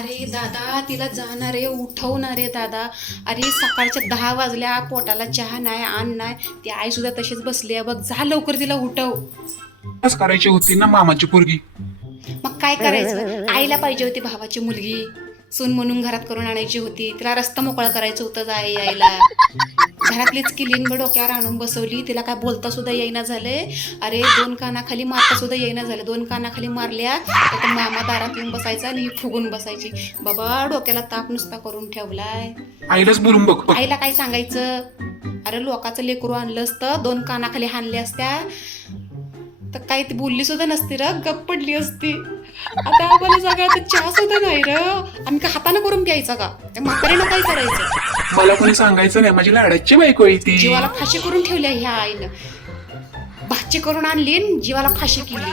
अरे दादा तिला जाणार आहे उठवणार आहे दादा. अरे सकाळच्या दहा वाजल्या पोटाला चहा नाही आण नाही. ती आई सुद्धा तशीच बसली आहे. बघ जा लवकर तिला उठव. बस करायची होती ना मामाची पोरगी? मग काय करायचं? आईला पाहिजे होती भावाची मुलगी. सून म्हणून घरात करून आणायची होती. तिला रस्ता मोकळा करायचं होतं जाय यायला. घरातलीच किलीन डोक्यावर आणून बसवली. तिला काय बोलता सुद्धा येईना झाले. अरे दोन कानाखाली मारता सुद्धा येईना झाले. दोन कानाखाली मारल्या तर मामा दारात येऊन बसायचा आणि ही फुगून बसायची. बाबा डोक्याला ताप नुसता करून ठेवलाय. आईलाच बोलून बघ. बघ. आईला काय सांगायचं? अरे लोकाचं लेकरू आणलं असतं दोन कानाखाली हाणल्या असत्या. तर काही ती बोलली सुद्धा नसती र गप पडली असती. आता आम्हाला जागा आता चहा सुद्धा नाही र. आम्ही का हाताने करून प्यायचा का? त्या म्हातारीनं काय करायचं? मला कोणी सांगायचं नाही माझी लाडाची बायको आहे ती. जीवाला फाशी करून ठेवल्या ह्या आईनं. भाची करून आणली आणि जीवाला फाशी केली.